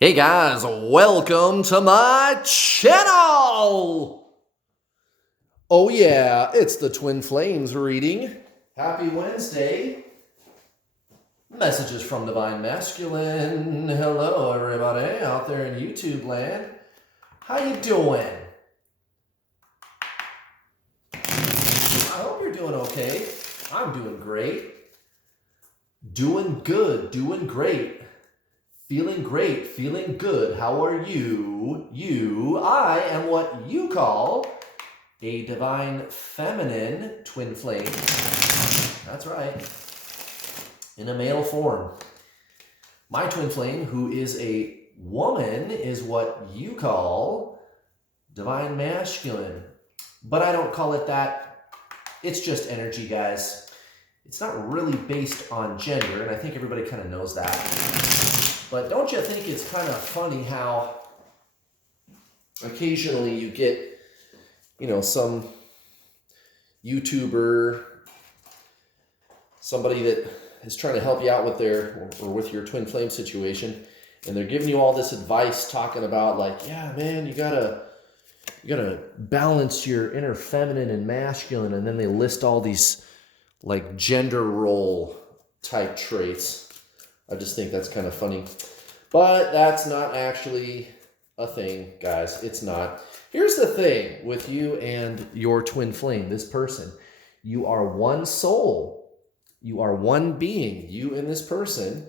Hey guys, welcome to my channel! Oh yeah, it's the Twin Flames reading. Happy Wednesday. Messages from Divine Masculine. Hello everybody out there in YouTube land. How you doing? I hope you're doing okay. I'm doing great. Doing good, doing great. Feeling great, feeling good. How are you? I am what you call a divine feminine twin flame. That's right. In a male form. My twin flame, who is a woman, is what you call divine masculine. But I don't call it that. It's just energy, guys. It's not really based on gender, and I think everybody kind of knows that. But don't you think it's kind of funny how occasionally you get, some YouTuber, somebody that is trying to help you out with their or with your twin flame situation, and they're giving you all this advice talking about like, yeah, man, you gotta balance your inner feminine and masculine, and then they list all these like gender role type traits. I just think that's kind of funny. But that's not actually a thing, guys. It's not. Here's the thing with you and your twin flame, this person. You are one soul. You are one being. You and this person,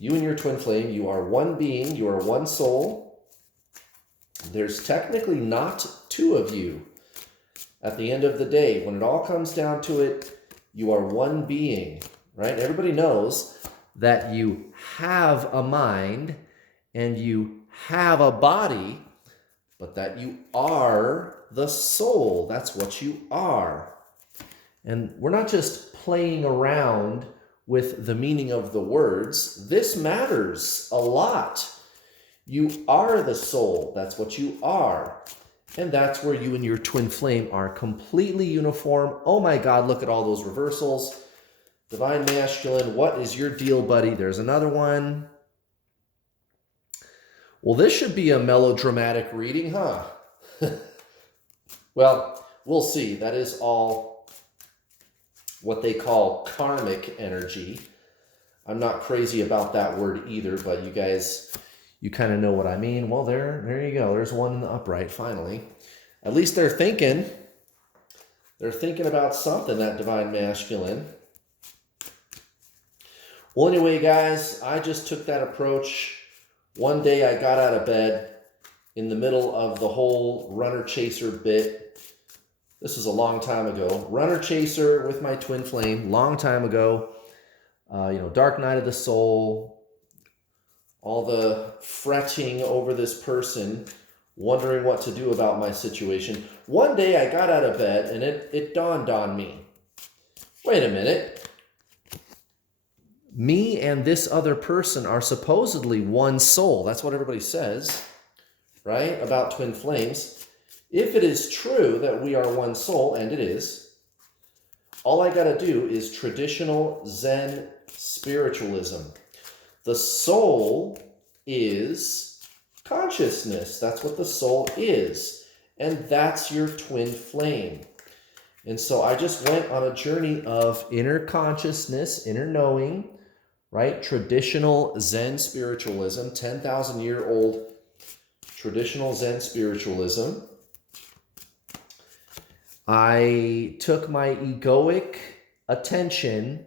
you and your twin flame, you are one being. You are one soul. There's technically not two of you. At the end of the day, when it all comes down to it, you are one being, right? Everybody knows that you have a mind and you have a body, but that you are the soul. That's what you are. And we're not just playing around with the meaning of the words. This matters a lot. You are the soul. That's what you are. And that's where you and your twin flame are completely uniform. Oh my God, look at all those reversals. Divine masculine, what is your deal, buddy? There's another one. Well, this should be a melodramatic reading, huh? Well, we'll see. That is all what they call karmic energy. I'm not crazy about that word either, but you guys, you kind of know what I mean. Well, there you go. There's one in the upright, finally. At least they're thinking. They're thinking about something, that divine masculine. Well, anyway, guys, I just took that approach. One day I got out of bed in the middle of the whole runner-chaser bit. This was a long time ago. Runner-chaser with my twin flame, long time ago. Dark night of the soul. All the fretting over this person, wondering what to do about my situation. One day I got out of bed and it dawned on me. Wait a minute. Me and this other person are supposedly one soul. That's what everybody says, right? About twin flames. If it is true that we are one soul, and it is, all I got to do is traditional Zen spiritualism. The soul is consciousness. That's what the soul is. And that's your twin flame. And so I just went on a journey of inner consciousness, inner knowing, right? Traditional Zen spiritualism, 10,000-year-old traditional Zen spiritualism. I took my egoic attention,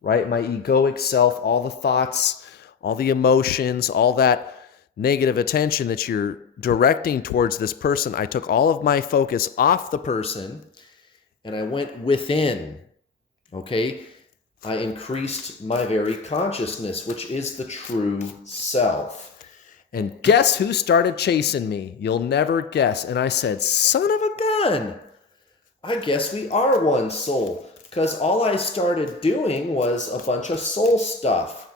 right? My egoic self, all the thoughts, all the emotions, all that negative attention that you're directing towards this person. I took all of my focus off the person and I went within, okay? I increased my very consciousness, which is the true self. And guess who started chasing me? You'll never guess. And I said, son of a gun, I guess we are one soul. Because all I started doing was a bunch of soul stuff.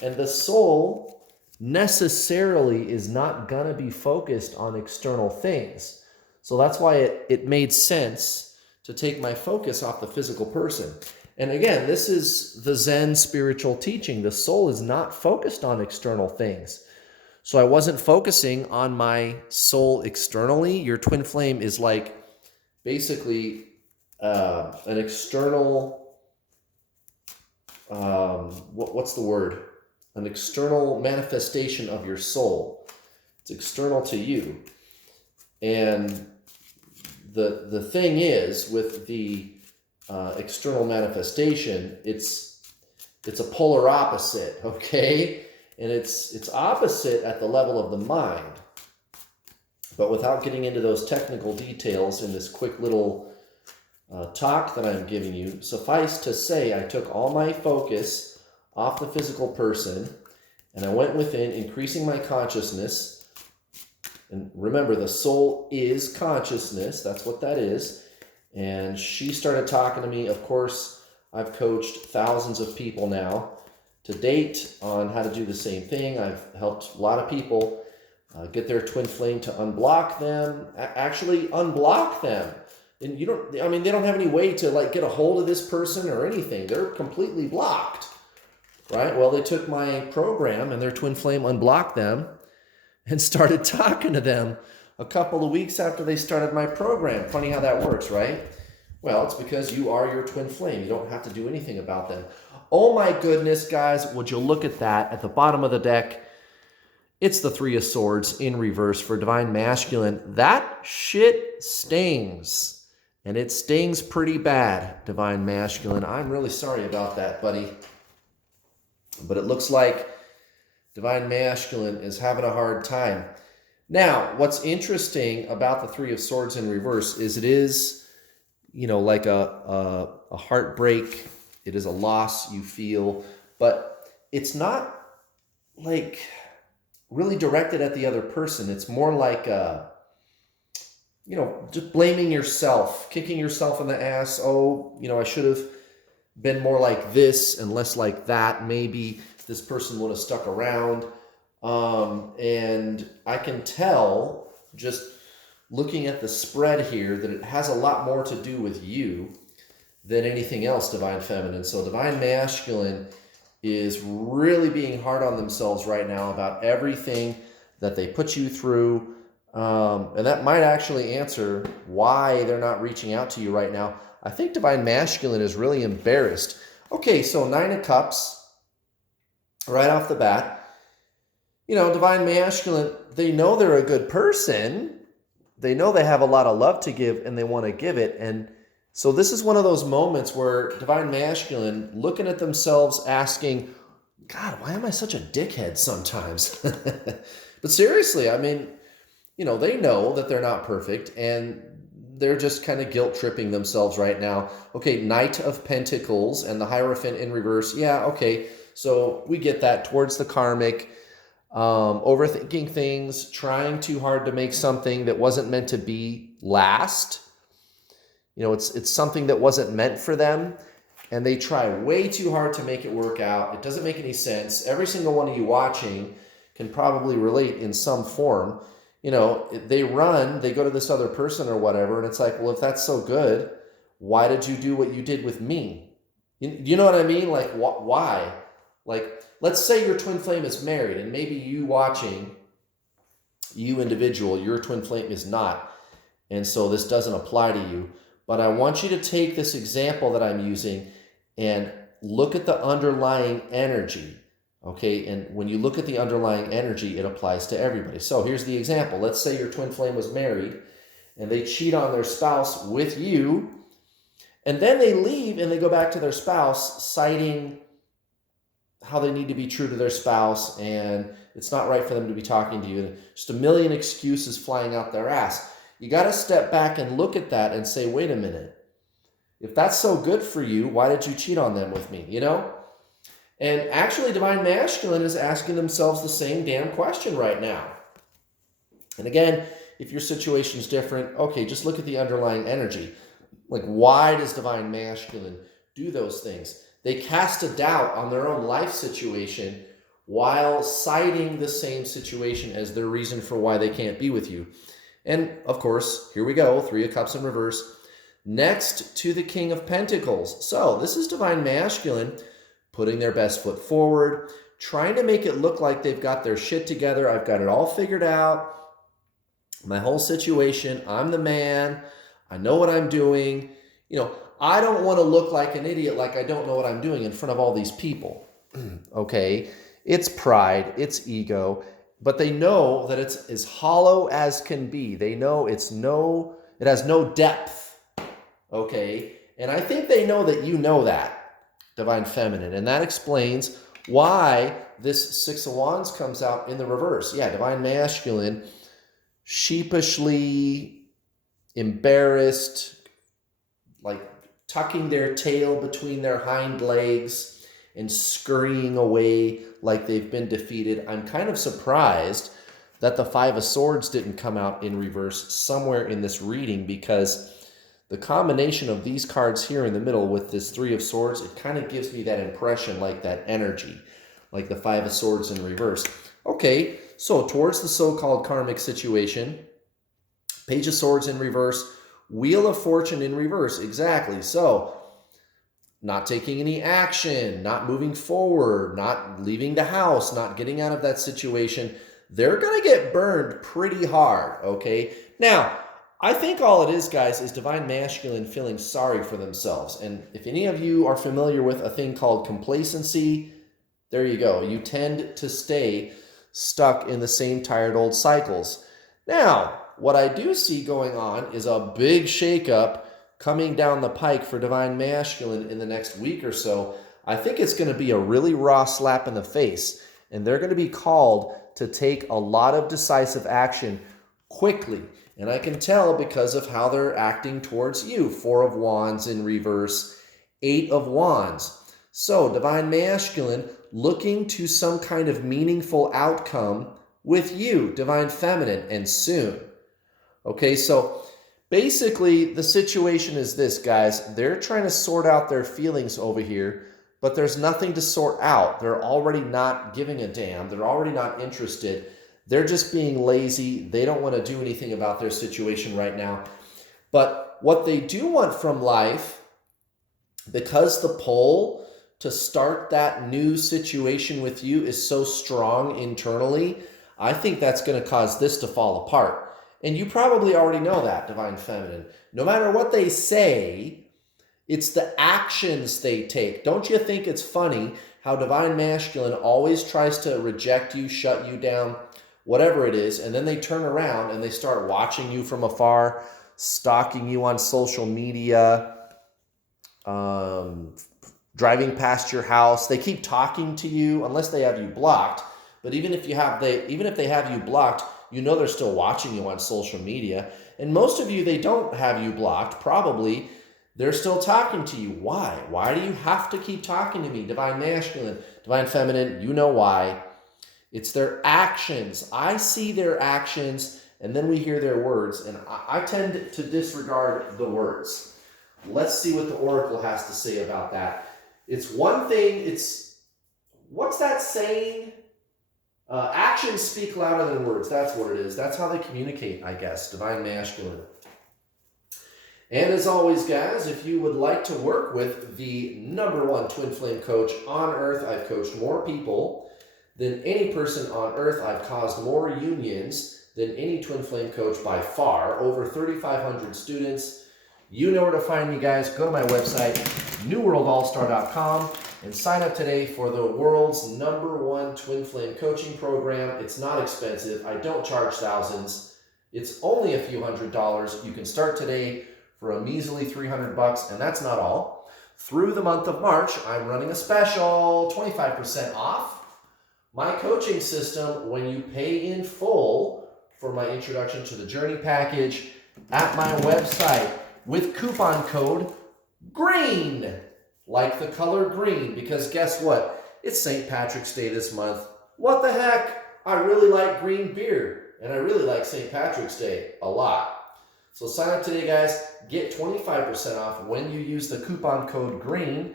And the soul necessarily is not going to be focused on external things. So that's why it made sense to take my focus off the physical person. And again, this is the Zen spiritual teaching. The soul is not focused on external things. So I wasn't focusing on my soul externally. Your twin flame is like basically an external, what's the word? An external manifestation of your soul. It's external to you. And the thing is, with the external manifestation, it's a polar opposite, okay? And it's opposite at the level of the mind. But without getting into those technical details in this quick little talk that I'm giving you, suffice to say, I took all my focus off the physical person and I went within, increasing my consciousness. And remember, the soul is consciousness. That's what that is. And she started talking to me. Of course, I've coached thousands of people now to date on how to do the same thing. I've helped a lot of people get their twin flame to unblock them, actually unblock them. And they don't have any way to like get a hold of this person or anything. They're completely blocked, right? Well, they took my program and their twin flame unblocked them and started talking to them a couple of weeks after they started my program. Funny how that works, right? Well, it's because you are your twin flame. You don't have to do anything about them. Oh my goodness, guys, would you look at that? At the bottom of the deck, it's the Three of Swords in reverse for Divine Masculine. That shit stings. And it stings pretty bad, Divine Masculine. I'm really sorry about that, buddy. But it looks like Divine Masculine is having a hard time. Now, what's interesting about the Three of Swords in reverse is it is, like a heartbreak. It is a loss you feel, but it's not like really directed at the other person. It's more like, just blaming yourself, kicking yourself in the ass. Oh, I should have been more like this and less like that. Maybe this person would have stuck around. And I can tell just looking at the spread here that it has a lot more to do with you than anything else, Divine Feminine. So Divine Masculine is really being hard on themselves right now about everything that they put you through. And that might actually answer why they're not reaching out to you right now. I think Divine Masculine is really embarrassed. Okay, so Nine of Cups, right off the bat. Divine Masculine, they know they're a good person. They know they have a lot of love to give and they want to give it. And so this is one of those moments where Divine Masculine looking at themselves asking, God, why am I such a dickhead sometimes? But seriously, they know that they're not perfect and they're just kind of guilt tripping themselves right now. Okay, Knight of Pentacles and the Hierophant in reverse. Yeah, okay. So we get that towards the karmic, overthinking things, trying too hard to make something that wasn't meant to be last. It's something that wasn't meant for them, and they try way too hard to make it work out. It doesn't make any sense. Every single one of you watching can probably relate in some form. They go to this other person or whatever, and it's like, well, if that's so good, why did you do what you did with me? You know what I mean? Like, why? Like, let's say your twin flame is married, and maybe you watching, you individual, your twin flame is not. And so this doesn't apply to you. But I want you to take this example that I'm using and look at the underlying energy. Okay, and when you look at the underlying energy, it applies to everybody. So here's the example. Let's say your twin flame was married, and they cheat on their spouse with you, and then they leave and they go back to their spouse citing how they need to be true to their spouse and it's not right for them to be talking to you, and just a million excuses flying out their ass. You got to step back and look at that and say, wait a minute. If that's so good for you, why did you cheat on them with me? And actually, Divine Masculine is asking themselves the same damn question right now. And again, if your situation is different, okay, just look at the underlying energy. Like, why does Divine Masculine do those things? They cast a doubt on their own life situation while citing the same situation as their reason for why they can't be with you. And of course, here we go, Three of Cups in reverse, next to the King of Pentacles. So this is Divine Masculine putting their best foot forward, trying to make it look like they've got their shit together. I've got it all figured out. My whole situation, I'm the man. I know what I'm doing. I don't want to look like an idiot, like I don't know what I'm doing in front of all these people. Okay? It's pride, it's ego, but they know that it's as hollow as can be. They know it has no depth. Okay? And I think they know that you know that, Divine Feminine. And that explains why this Six of Wands comes out in the reverse. Yeah, Divine Masculine, sheepishly embarrassed, like tucking their tail between their hind legs and scurrying away like they've been defeated. I'm kind of surprised that the Five of Swords didn't come out in reverse somewhere in this reading, because the combination of these cards here in the middle with this Three of Swords, it kind of gives me that impression, like that energy, like the Five of Swords in reverse. Okay, so towards the so-called karmic situation, Page of Swords in reverse, Wheel of Fortune in reverse, exactly. So, not taking any action, not moving forward, not leaving the house, not getting out of that situation. They're going to get burned pretty hard, okay? Now, I think all it is, guys, is Divine Masculine feeling sorry for themselves. And if any of you are familiar with a thing called complacency, there you go. You tend to stay stuck in the same tired old cycles. Now, what I do see going on is a big shakeup coming down the pike for Divine Masculine in the next week or so. I think it's going to be a really raw slap in the face, and they're going to be called to take a lot of decisive action quickly. And I can tell because of how they're acting towards you. Four of Wands in reverse, Eight of Wands. So Divine Masculine looking to some kind of meaningful outcome with you, Divine Feminine, and soon. Okay, so basically the situation is this, guys. They're trying to sort out their feelings over here, but there's nothing to sort out. They're already not giving a damn. They're already not interested. They're just being lazy. They don't want to do anything about their situation right now. But what they do want from life, because the pull to start that new situation with you is so strong internally, I think that's going to cause this to fall apart. And you probably already know that, Divine Feminine. No matter what they say, it's the actions they take. Don't you think it's funny how Divine Masculine always tries to reject you, shut you down, whatever it is, and then they turn around and they start watching you from afar, stalking you on social media, driving past your house. They keep talking to you unless they have you blocked. But even if they have you blocked, you know they're still watching you on social media. And most of you, they don't have you blocked. Probably they're still talking to you. Why? Why do you have to keep talking to me? Divine Masculine, Divine Feminine, you know why. It's their actions. I see their actions, and then we hear their words. And I tend to disregard the words. Let's see what the Oracle has to say about that. It's one thing, what's that saying? Actions speak louder than words. That's what it is. That's how they communicate, I guess. Divine Masculine. And as always, guys, if you would like to work with the #1 twin flame coach on earth, I've coached more people than any person on earth. I've caused more unions than any twin flame coach by far. Over 3,500 students. You know where to find me, guys. Go to my website, newworldallstar.com. and sign up today for the world's #1 twin flame coaching program. It's not expensive. I don't charge thousands. It's only a few $100s. You can start today for a measly $300, and that's not all. Through the month of March, I'm running a special 25% off my coaching system when you pay in full for my introduction to the journey package at my website with coupon code GREEN. Like the color green, because guess what? It's St. Patrick's Day this month. What the heck? I really like green beer, and I really like St. Patrick's Day a lot. So sign up today, guys. Get 25% off when you use the coupon code GREEN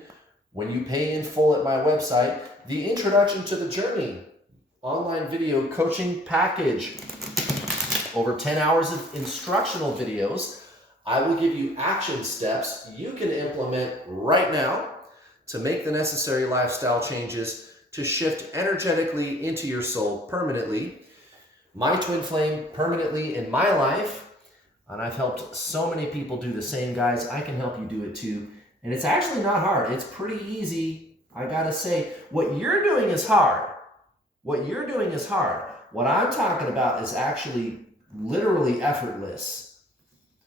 when you pay in full at my website. The Introduction to the Journey online video coaching package. Over 10 hours of instructional videos. I will give you action steps you can implement right now to make the necessary lifestyle changes to shift energetically into your soul permanently. My twin flame permanently in my life, and I've helped so many people do the same, guys. I can help you do it too. And it's actually not hard. It's pretty easy. I gotta say, what you're doing is hard. What you're doing is hard. What I'm talking about is actually literally effortless.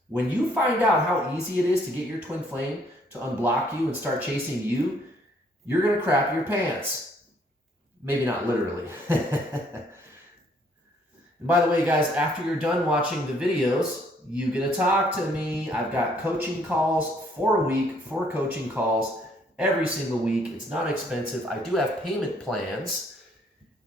When you find out how easy it is to get your twin flame to unblock you and start chasing you, you're gonna crap your pants. Maybe not literally. And by the way, guys, after you're done watching the videos, you get to talk to me. I've got coaching calls for a week, 4 coaching calls every single week. It's not expensive. I do have payment plans.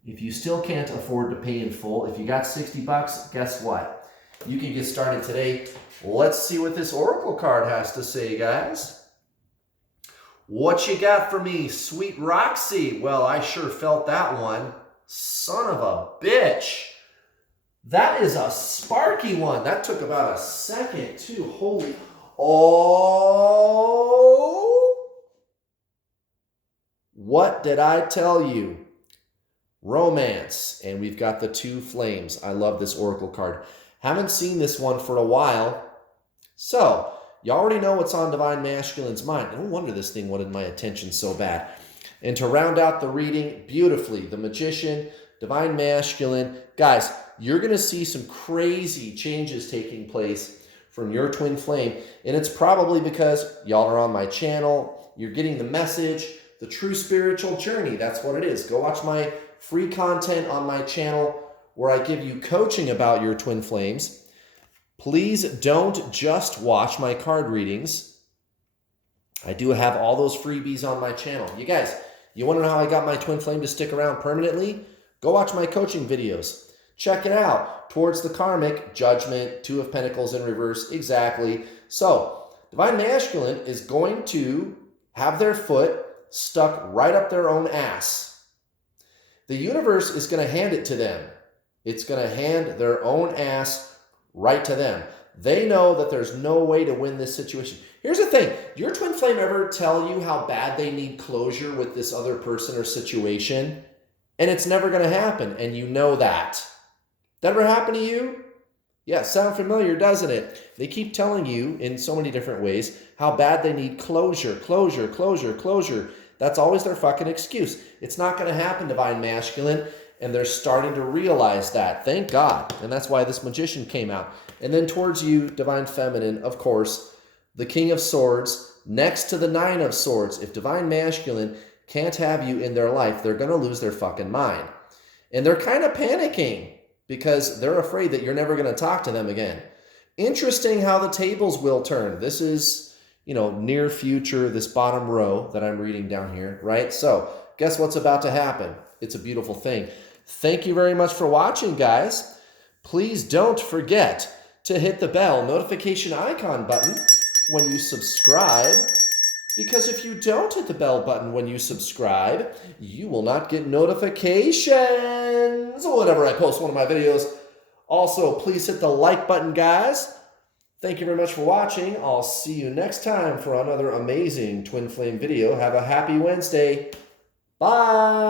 If you still can't afford to pay in full, if you got $60, guess what? You can get started today. Let's see what this Oracle card has to say, guys. What you got for me, sweet Roxy? Well, I sure felt that one. Son of a bitch. That is a sparky one. That took about a second, too. Holy. Oh. What did I tell you? Romance. And we've got the 2 flames. I love this Oracle card. Haven't seen this one for a while. So, you already know what's on Divine Masculine's mind. No wonder this thing wanted my attention so bad. And to round out the reading beautifully, the Magician, Divine Masculine. Guys, you're going to see some crazy changes taking place from your twin flame. And it's probably because y'all are on my channel. You're getting the message, the true spiritual journey. That's what it is. Go watch my free content on my channel where I give you coaching about your twin flames. Please don't just watch my card readings. I do have all those freebies on my channel. You guys, you want to know how I got my twin flame to stick around permanently? Go watch my coaching videos. Check it out. Towards the Karmic, Judgment, 2 of Pentacles in reverse. Exactly. So, Divine Masculine is going to have their foot stuck right up their own ass. The universe is going to hand it to them. It's going to hand their own ass right to them. They know that there's no way to win this situation. Here's the thing. Did your twin flame ever tell you how bad they need closure with this other person or situation? And it's never going to happen, and you know that. That ever happen to you? Yeah, sound familiar, doesn't it? They keep telling you in so many different ways how bad they need closure, closure, closure, closure. That's always their fucking excuse. It's not going to happen, Divine Masculine, and they're starting to realize that. Thank God. And that's why this Magician came out. And then towards you, Divine Feminine, of course, the King of Swords, next to the 9 of Swords. If Divine Masculine can't have you in their life, they're going to lose their fucking mind. And they're kind of panicking because they're afraid that you're never going to talk to them again. Interesting how the tables will turn. This is, near future, this bottom row that I'm reading down here, right? So guess what's about to happen? It's a beautiful thing. Thank you very much for watching, guys. Please don't forget to hit the bell notification icon button when you subscribe. Because if you don't hit the bell button when you subscribe, you will not get notifications whenever I post one of my videos. Also, please hit the like button, guys. Thank you very much for watching. I'll see you next time for another amazing twin flame video. Have a happy Wednesday. Bye.